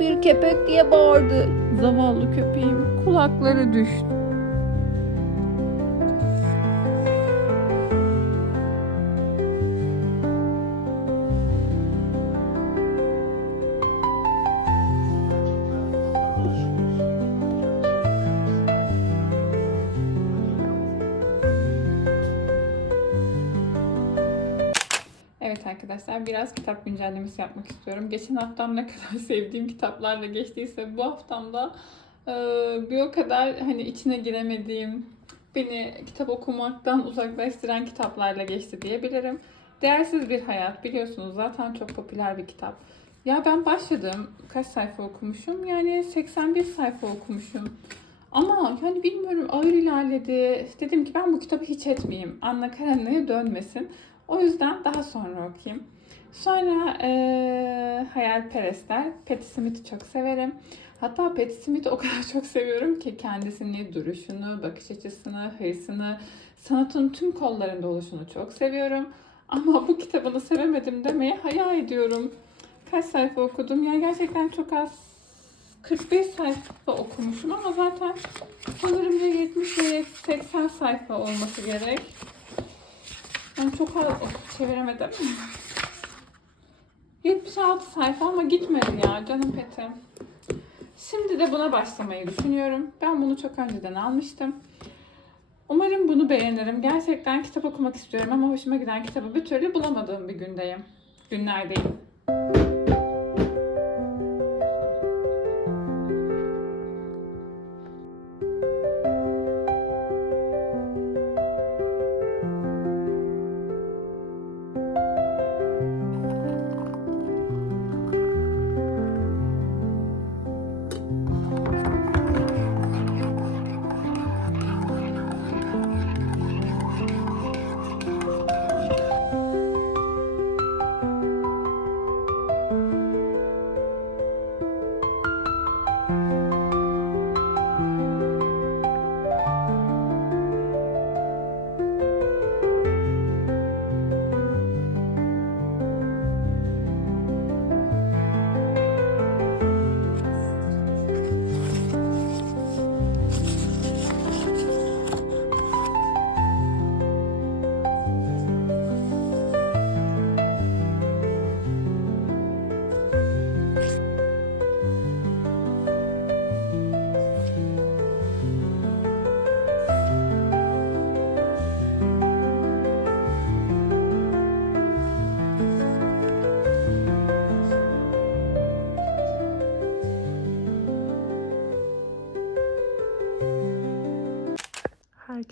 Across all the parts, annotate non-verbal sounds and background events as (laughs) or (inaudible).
bir kepek diye bağırdı. Zavallı köpeğim kulakları düştü. Arkadaşlar biraz kitap güncellemesi yapmak istiyorum. Geçen haftam ne kadar (laughs) sevdiğim kitaplarla geçtiyse bu haftamda e, bir o kadar hani içine giremediğim, beni kitap okumaktan uzaklaştıran kitaplarla geçti diyebilirim. Değersiz bir hayat biliyorsunuz zaten çok popüler bir kitap. Ya ben başladım. Kaç sayfa okumuşum? Yani 81 sayfa okumuşum. Ama yani bilmiyorum ağır ilerledi. Dedim ki ben bu kitabı hiç etmeyeyim. Anna Karenina'ya dönmesin. O yüzden daha sonra okuyayım. Sonra eee Hayalperestler. Patti Smith'i çok severim. Hatta Patti Smith'i o kadar (laughs) çok seviyorum ki kendisini, duruşunu, bakış açısını, hırsını, sanatın tüm kollarında oluşunu çok seviyorum. Ama bu kitabını sevemedim demeye hayal ediyorum. Kaç sayfa okudum? Yani gerçekten çok az 45 sayfa okumuşum ama zaten sanırım ya 70 ya 80 sayfa olması gerek. Ben çok az çeviremedim. 76 sayfa ama gitmedi ya canım petim. Şimdi de buna başlamayı düşünüyorum. Ben bunu çok önceden almıştım. Umarım bunu beğenirim. Gerçekten kitap okumak istiyorum ama hoşuma giden kitabı bir türlü bulamadığım bir gündeyim. Günlerdeyim.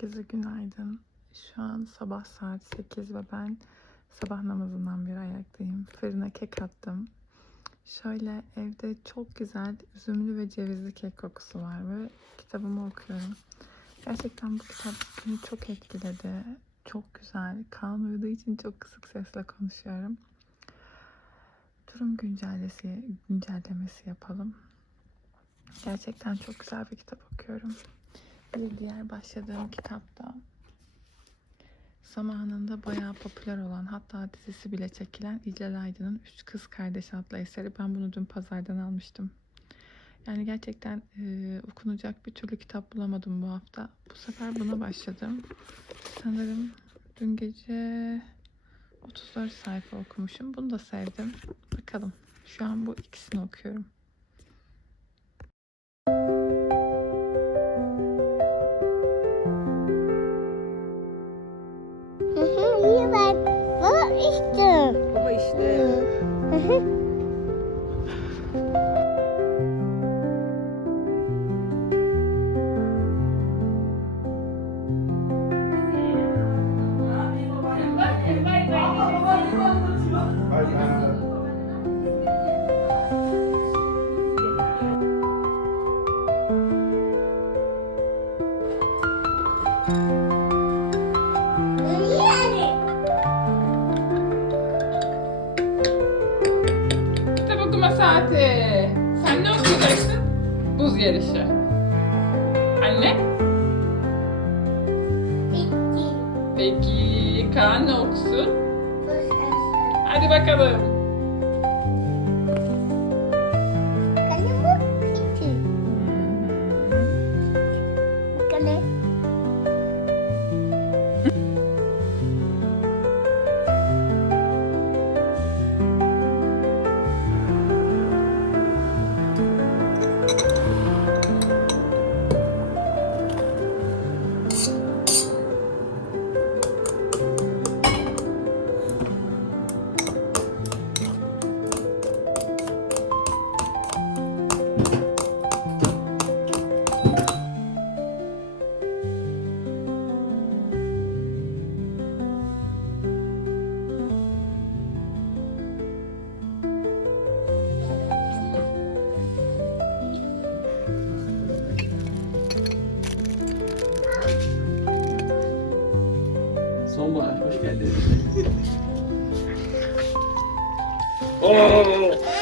Herkese günaydın. Şu an sabah saat 8 ve ben sabah namazından bir ayaktayım. Fırına kek attım. Şöyle evde çok güzel üzümlü ve cevizli kek kokusu var ve kitabımı okuyorum. Gerçekten bu kitap beni çok etkiledi. Çok güzel. Kaan için çok kısık sesle konuşuyorum. Durum güncellesi, güncellemesi yapalım. Gerçekten çok güzel bir kitap okuyorum. Bir diğer başladığım kitapta zamanında bayağı popüler olan hatta dizisi bile çekilen İclal Aydın'ın Üç Kız Kardeş adlı eseri. Ben bunu dün pazardan almıştım. Yani gerçekten e, okunacak bir türlü kitap bulamadım bu hafta. Bu sefer buna başladım. Sanırım dün gece 34 sayfa okumuşum. Bunu da sevdim. Bakalım. Şu an bu ikisini okuyorum. 嘿 yarışı. Anne? Peki. Peki. Kaan ne okusun? Hadi bakalım. Kaan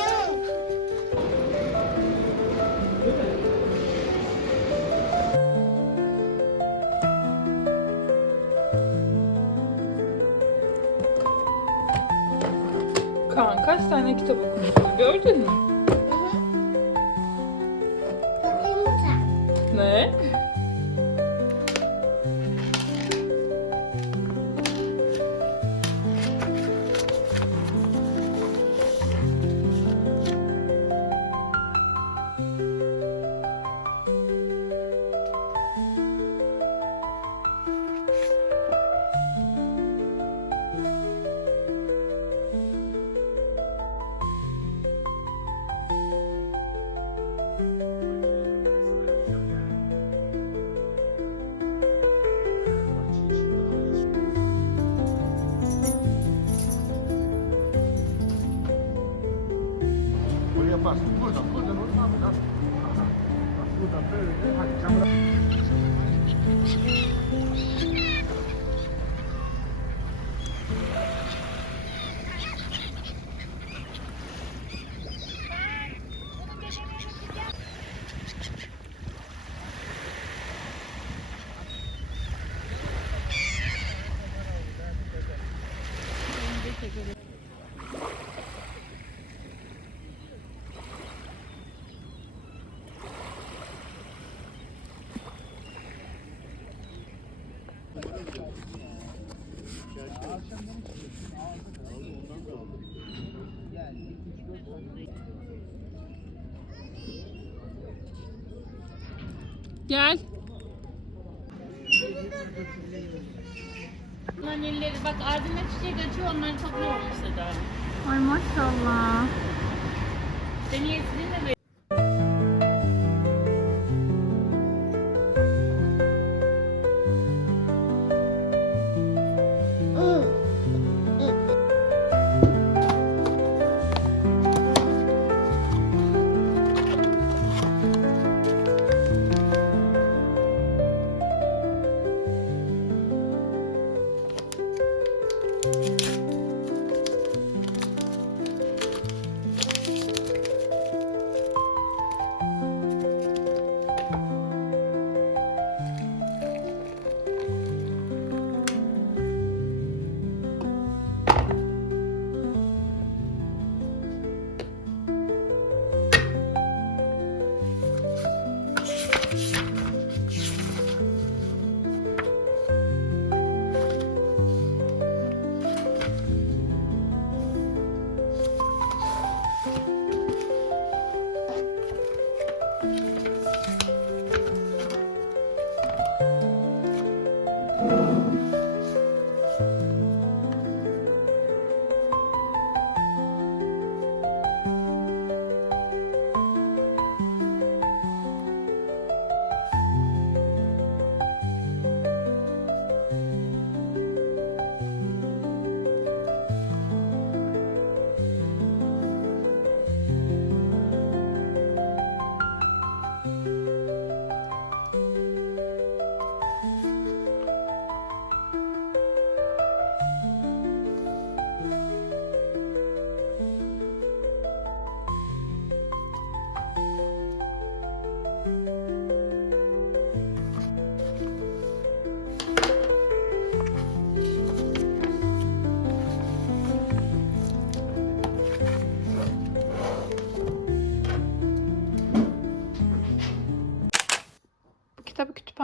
Gel. Anneleri bak ardında çiçek açıyor onları topluyormuş Seda. Ay maşallah.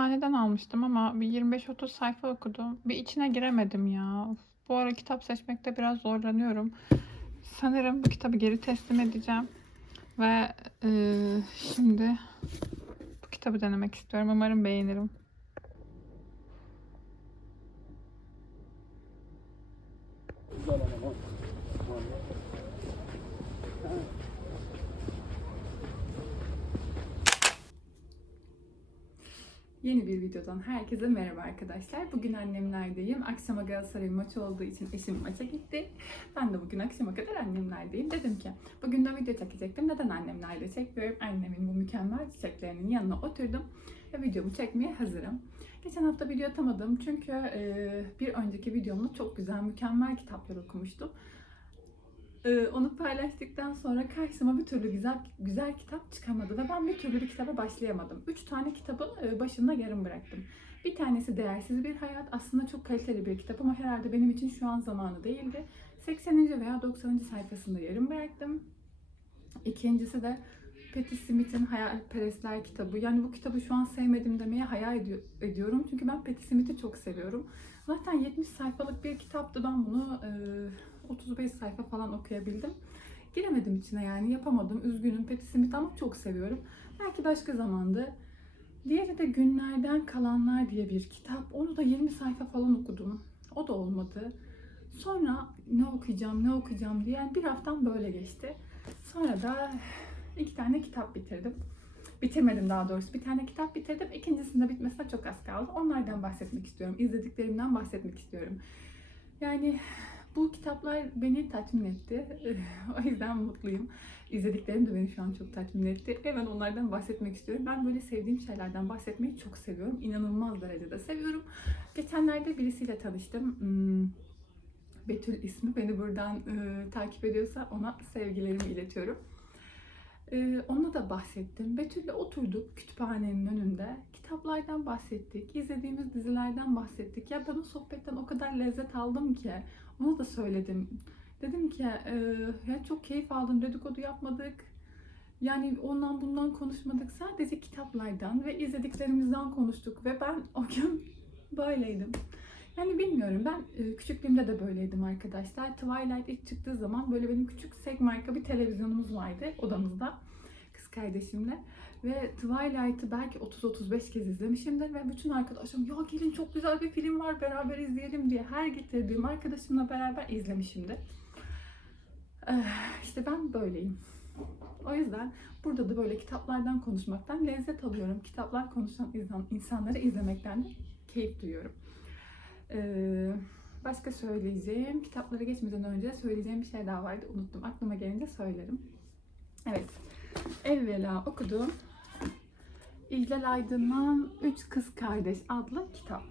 Seneye sizin de 25-30 sayfa okudum. Bir içine giremedim ya. Bu ara kitap seçmekte biraz zorlanıyorum. Sanırım bu kitabı geri teslim edeceğim. Ve eee, şimdi bu kitabı denemek istiyorum. Umarım beğenirim. Yeni bir videodan herkese merhaba arkadaşlar. Bugün annemlerdeyim. Akşama Galatasaray maçı olduğu için eşim maça gitti. Ben de bugün akşama kadar annemlerdeyim. Dedim ki bugün de video çekecektim. Neden annemlerde çekmiyorum? Annemin bu mükemmel çiçeklerinin yanına oturdum ve videomu çekmeye hazırım. Geçen hafta video atamadım çünkü bir önceki videomda çok güzel, mükemmel kitaplar okumuştum. E, onu paylaştıktan sonra karşıma bir türlü güzel güzel kitap çıkamadı ve ben bir türlü bir kitaba başlayamadım. Üç tane kitabı e, başında yarım bıraktım. Bir tanesi Değersiz Bir Hayat. Aslında çok kaliteli bir kitap ama herhalde benim için şu an zamanı değildi. 80. veya 90. sayfasında yarım bıraktım. İkincisi de Patti Smith'in Hayalperestler kitabı. Yani bu kitabı şu an sevmedim demeye hayal edi- ediyorum. Çünkü ben Patti Smith'i çok seviyorum. Zaten 70 sayfalık bir kitaptı. Ben bunu e, 35 sayfa falan okuyabildim. Giremedim içine yani yapamadım. Üzgünüm Patti Smith ama çok seviyorum. Belki başka zamandı. Diğeri de Günlerden Kalanlar diye bir kitap. Onu da 20 sayfa falan okudum. O da olmadı. Sonra ne okuyacağım, ne okuyacağım diye yani bir haftam böyle geçti. Sonra da iki tane kitap bitirdim. Bitirmedim daha doğrusu. Bir tane kitap bitirdim. İkincisinde bitmesine çok az kaldı. Onlardan bahsetmek istiyorum. İzlediklerimden bahsetmek istiyorum. Yani bu kitaplar beni tatmin etti. (laughs) o yüzden mutluyum. İzlediklerim de beni şu an çok tatmin etti. Ve ben onlardan bahsetmek istiyorum. Ben böyle sevdiğim şeylerden bahsetmeyi çok seviyorum. İnanılmaz derecede seviyorum. Geçenlerde birisiyle tanıştım. Hmm, Betül ismi. Beni buradan e, takip ediyorsa ona sevgilerimi iletiyorum. E, onunla da bahsettim. Betül'le oturduk kütüphanenin önünde. Kitaplardan bahsettik. izlediğimiz dizilerden bahsettik. Ya ben o sohbetten o kadar lezzet aldım ki. Ona da söyledim. Dedim ki e, ya çok keyif aldım. Dedikodu yapmadık. Yani ondan bundan konuşmadık. Sadece kitaplardan ve izlediklerimizden konuştuk. Ve ben (laughs) o gün böyleydim. Yani bilmiyorum ben e, küçüklüğümde de böyleydim arkadaşlar. Twilight ilk çıktığı zaman böyle benim küçük sek bir televizyonumuz vardı odamızda kız kardeşimle. Ve Twilight'ı belki 30-35 kez izlemişimdir ve bütün arkadaşlarım ya gelin çok güzel bir film var beraber izleyelim diye her getirdiğim arkadaşımla beraber izlemişimdir. Eh, İşte ben böyleyim. O yüzden burada da böyle kitaplardan konuşmaktan lezzet alıyorum. Kitaplar konuşan insan, insanları izlemekten de keyif duyuyorum. Ee, başka söyleyeceğim, kitaplara geçmeden önce söyleyeceğim bir şey daha vardı. Unuttum. Aklıma gelince söylerim. Evet. Evvela okuduğum İclal Aydın'ın Üç Kız Kardeş adlı kitap.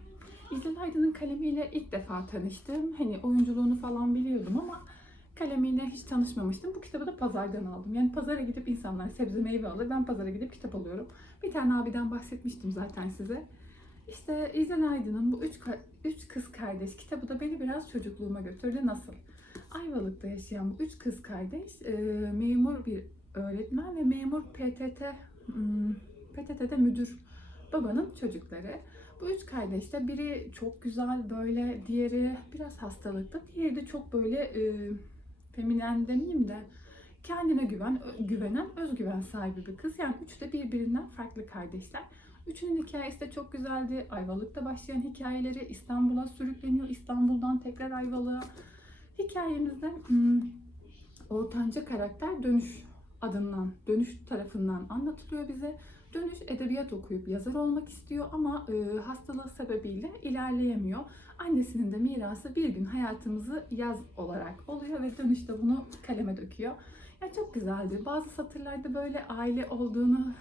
İclal Aydın'ın kalemiyle ilk defa tanıştım. Hani oyunculuğunu falan biliyordum ama kalemiyle hiç tanışmamıştım. Bu kitabı da pazardan aldım. Yani pazara gidip insanlar sebze meyve alır. Ben pazara gidip kitap alıyorum. Bir tane abiden bahsetmiştim zaten size. İşte İzlen Aydın'ın bu üç, üç kız kardeş kitabı da beni biraz çocukluğuma götürdü. Nasıl? Ayvalık'ta yaşayan bu üç kız kardeş e, memur bir öğretmen ve memur PTT PTT'de müdür babanın çocukları. Bu üç kardeş de biri çok güzel böyle, diğeri biraz hastalıklı, diğeri de çok böyle e, feminen demeyeyim de kendine güven, güvenen, özgüven sahibi bir kız. Yani üçü de birbirinden farklı kardeşler. Üçünün hikayesi de çok güzeldi. Ayvalık'ta başlayan hikayeleri İstanbul'a sürükleniyor. İstanbul'dan tekrar Ayvalık'a. Hikayemizde hmm, ortanca karakter Dönüş adından, Dönüş tarafından anlatılıyor bize. Dönüş edebiyat okuyup yazar olmak istiyor ama e, hastalığı sebebiyle ilerleyemiyor. Annesinin de mirası bir gün hayatımızı yaz olarak oluyor ve Dönüş de bunu kaleme döküyor. Ya çok güzeldi. Bazı satırlarda böyle aile olduğunu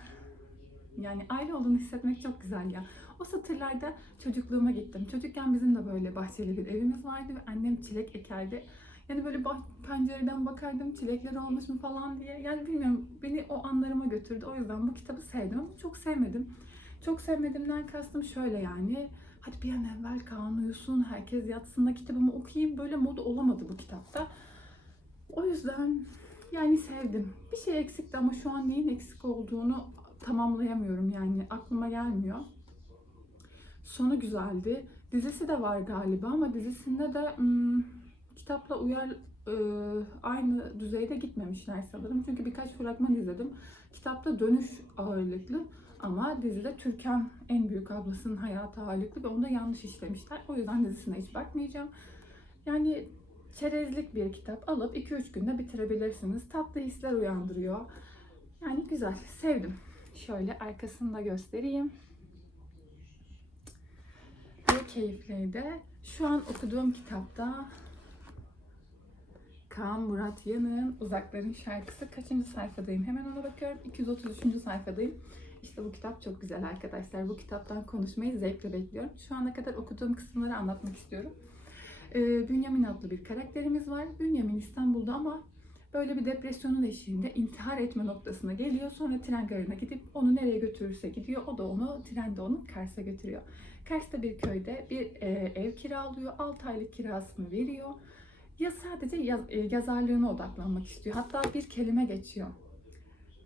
yani aile olduğunu hissetmek çok güzel ya. O satırlarda çocukluğuma gittim. Çocukken bizim de böyle bahçeli bir evimiz vardı ve annem çilek ekerdi. Yani böyle bah- pencereden bakardım çilekler olmuş mu falan diye. Yani bilmiyorum beni o anlarıma götürdü. O yüzden bu kitabı sevdim ama çok sevmedim. Çok sevmedimden kastım şöyle yani. Hadi bir an evvel Kaan uyusun, herkes yatsın da kitabımı okuyayım. Böyle modu olamadı bu kitapta. O yüzden yani sevdim. Bir şey eksikti ama şu an neyin eksik olduğunu tamamlayamıyorum yani aklıma gelmiyor. Sonu güzeldi. Dizisi de var galiba ama dizisinde de hmm, kitapla uyar e, aynı düzeyde gitmemişler sanırım. Çünkü birkaç fragman izledim. Kitapta dönüş ağırlıklı ama dizide Türkan en büyük ablasının hayatı ağırlıklı ve onu da yanlış işlemişler. O yüzden dizisine hiç bakmayacağım. Yani çerezlik bir kitap alıp 2-3 günde bitirebilirsiniz. Tatlı hisler uyandırıyor. Yani güzel, sevdim. Şöyle arkasını da göstereyim. Ve keyifliydi. Şu an okuduğum kitapta Kaan Murat Yanık'ın Uzakların Şarkısı. Kaçıncı sayfadayım? Hemen ona bakıyorum. 233. sayfadayım. İşte bu kitap çok güzel arkadaşlar. Bu kitaptan konuşmayı zevkle bekliyorum. Şu ana kadar okuduğum kısımları anlatmak istiyorum. Ee, Bünyamin adlı bir karakterimiz var. Bünyamin İstanbul'da ama böyle bir depresyonun eşiğinde intihar etme noktasına geliyor. Sonra tren garına gidip onu nereye götürürse gidiyor. O da onu, trende onu Kars'a götürüyor. Kars'ta bir köyde bir e, ev kiralıyor. 6 aylık kirasını veriyor. Ya sadece yaz, e, yazarlığına odaklanmak istiyor. Hatta bir kelime geçiyor.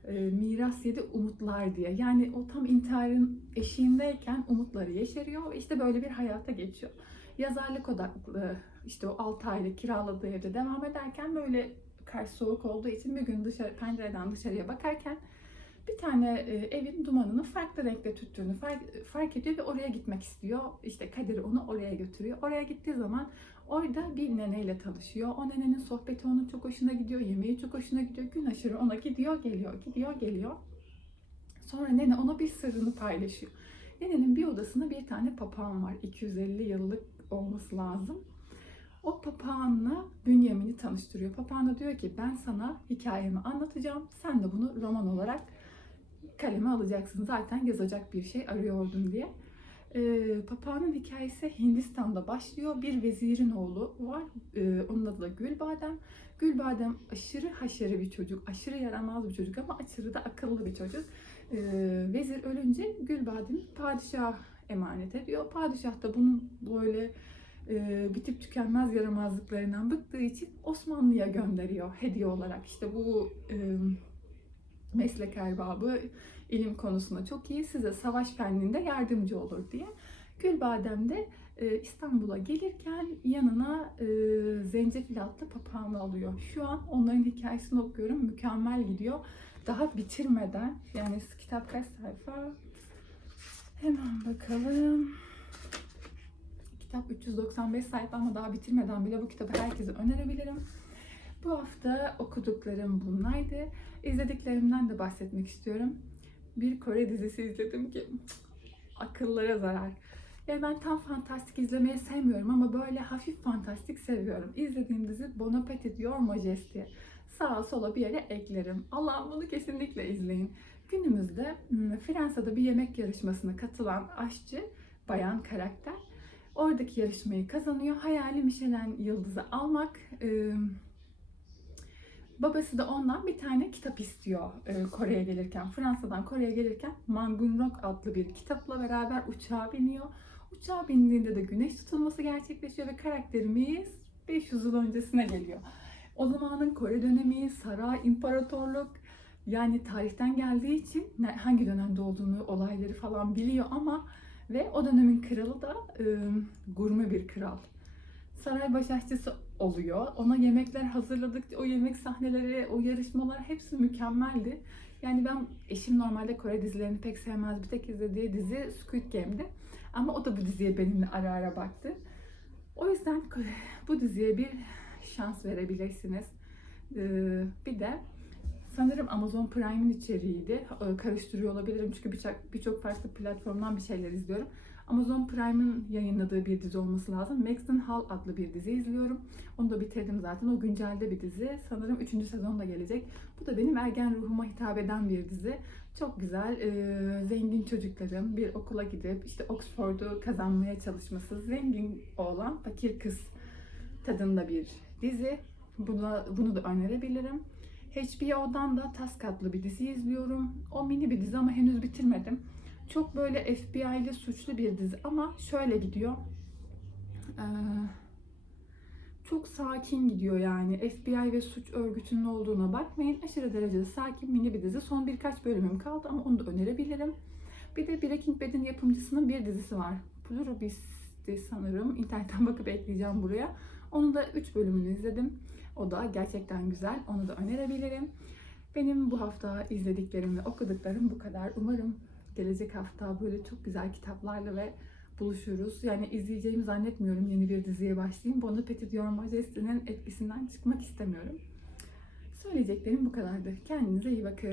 E, miras yedi umutlar diye. Yani o tam intiharın eşiğindeyken umutları yeşeriyor. İşte böyle bir hayata geçiyor. Yazarlık odaklı işte o 6 aylık kiraladığı evde devam ederken böyle kar soğuk olduğu için bir gün dışarı pencereden dışarıya bakarken bir tane e, evin dumanını farklı renkte tüttüğünü fark, ediyor ve oraya gitmek istiyor. İşte Kadir onu oraya götürüyor. Oraya gittiği zaman orada bir neneyle tanışıyor. O nenenin sohbeti onun çok hoşuna gidiyor. Yemeği çok hoşuna gidiyor. Gün aşırı ona gidiyor, geliyor, gidiyor, geliyor. Sonra nene ona bir sırrını paylaşıyor. Nenenin bir odasında bir tane papağan var. 250 yıllık olması lazım. O papağanla Bünyamin'i tanıştırıyor. Papağan da diyor ki ben sana hikayemi anlatacağım. Sen de bunu roman olarak kaleme alacaksın. Zaten yazacak bir şey arıyordum diye. Ee, papağanın hikayesi Hindistan'da başlıyor. Bir vezirin oğlu var. Ee, onun adı da Gülbadem. Gülbadem aşırı haşarı bir çocuk. Aşırı yaramaz bir çocuk ama aşırı da akıllı bir çocuk. Ee, vezir ölünce Gülbadem'i padişah emanet ediyor. Padişah da bunun böyle e, bitip tükenmez yaramazlıklarından bıktığı için Osmanlı'ya gönderiyor hediye olarak. İşte bu e, meslek erbabı ilim konusunda çok iyi size savaş fenninde yardımcı olur diye. Gülbadem de e, İstanbul'a gelirken yanına e, zencefil adlı papağanı alıyor. Şu an onların hikayesini okuyorum. Mükemmel gidiyor. Daha bitirmeden yani kitap kaç sayfa? Hemen bakalım. Kitap 395 sayfa ama daha bitirmeden bile bu kitabı herkese önerebilirim. Bu hafta okuduklarım bunlardı. İzlediklerimden de bahsetmek istiyorum. Bir Kore dizisi izledim ki akıllara zarar. Yani ben tam fantastik izlemeyi sevmiyorum ama böyle hafif fantastik seviyorum. İzlediğim dizi Bon Appetit Your Majesty. Sağa sola bir yere eklerim. Allah'ım bunu kesinlikle izleyin. Günümüzde hmm, Fransa'da bir yemek yarışmasına katılan aşçı, bayan karakter Oradaki yarışmayı kazanıyor. Hayali Michelin yıldızı almak. Ee, babası da ondan bir tane kitap istiyor e, Kore'ye gelirken. Fransa'dan Kore'ye gelirken Mangun Rock adlı bir kitapla beraber uçağa biniyor. Uçağa bindiğinde de güneş tutulması gerçekleşiyor ve karakterimiz 500 yıl öncesine geliyor. O zamanın Kore dönemi, saray, imparatorluk yani tarihten geldiği için hangi dönemde olduğunu, olayları falan biliyor ama ve o dönemin kralı da e, gurme bir kral. Saray başaşçısı oluyor. Ona yemekler hazırladık. O yemek sahneleri, o yarışmalar hepsi mükemmeldi. Yani ben eşim normalde Kore dizilerini pek sevmez. Bir tek izlediği dizi Squid Game'di. Ama o da bu diziye benimle ara ara baktı. O yüzden (laughs) bu diziye bir şans verebilirsiniz. Ee, bir de sanırım Amazon Prime'in içeriğiydi. Karıştırıyor olabilirim çünkü birçok farklı platformdan bir şeyler izliyorum. Amazon Prime'ın yayınladığı bir dizi olması lazım. Maxton Hall adlı bir dizi izliyorum. Onu da bitirdim zaten. O güncelde bir dizi. Sanırım 3. sezon da gelecek. Bu da benim ergen ruhuma hitap eden bir dizi. Çok güzel. Ee, zengin çocukların bir okula gidip işte Oxford'u kazanmaya çalışması. Zengin oğlan, fakir kız tadında bir dizi. Buna, bunu da önerebilirim. HBO'dan da Task adlı bir dizi izliyorum. O mini bir dizi ama henüz bitirmedim. Çok böyle FBI'li suçlu bir dizi ama şöyle gidiyor. Ee, çok sakin gidiyor yani. FBI ve suç örgütünün olduğuna bakmayın. Aşırı derecede sakin mini bir dizi. Son birkaç bölümüm kaldı ama onu da önerebilirim. Bir de Breaking Bad'in yapımcısının bir dizisi var. Pluribus'ti sanırım. İnternetten (laughs) bakıp ekleyeceğim buraya. Onu da 3 bölümünü izledim. O da gerçekten güzel. Onu da önerebilirim. Benim bu hafta izlediklerim ve okuduklarım bu kadar. Umarım gelecek hafta böyle çok güzel kitaplarla ve buluşuruz. Yani izleyeceğimi zannetmiyorum yeni bir diziye başlayayım. Bon Appetit Your Majesty'nin etkisinden çıkmak istemiyorum. Söyleyeceklerim bu kadardı. Kendinize iyi bakın.